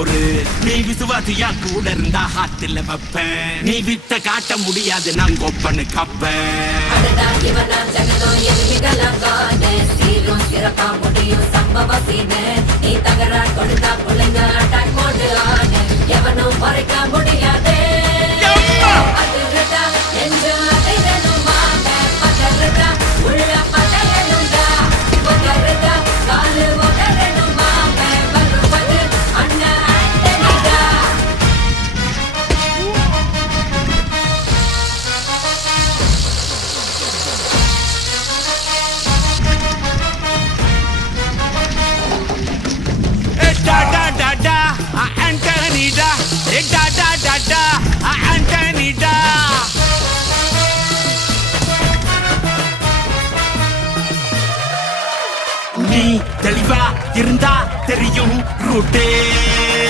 பொறு. நீ விசுவாசியா கூட இருந்தா ஹாத்துல வைப்பேன். நீ வித்த காட்ட முடியாது நான் கொப்பனு கப்பேன். நீ தகரா கொடுத்தா பிள்ளைங்க அட்டாக் மோடு ஆடு. எவனும் மறைக்க முடியாது. அதிரடா நெஞ்சு அதிரணுமாங்க. பதறடா உள்ள பதறணுண்டா. பதறடா காலு உதறணுமாங்க. வருவது அண்ணன் ஆண்டனிடா. Antonida, Antonida. நீ தெளிவா இருந்தா தெரியும் ரூட்டே.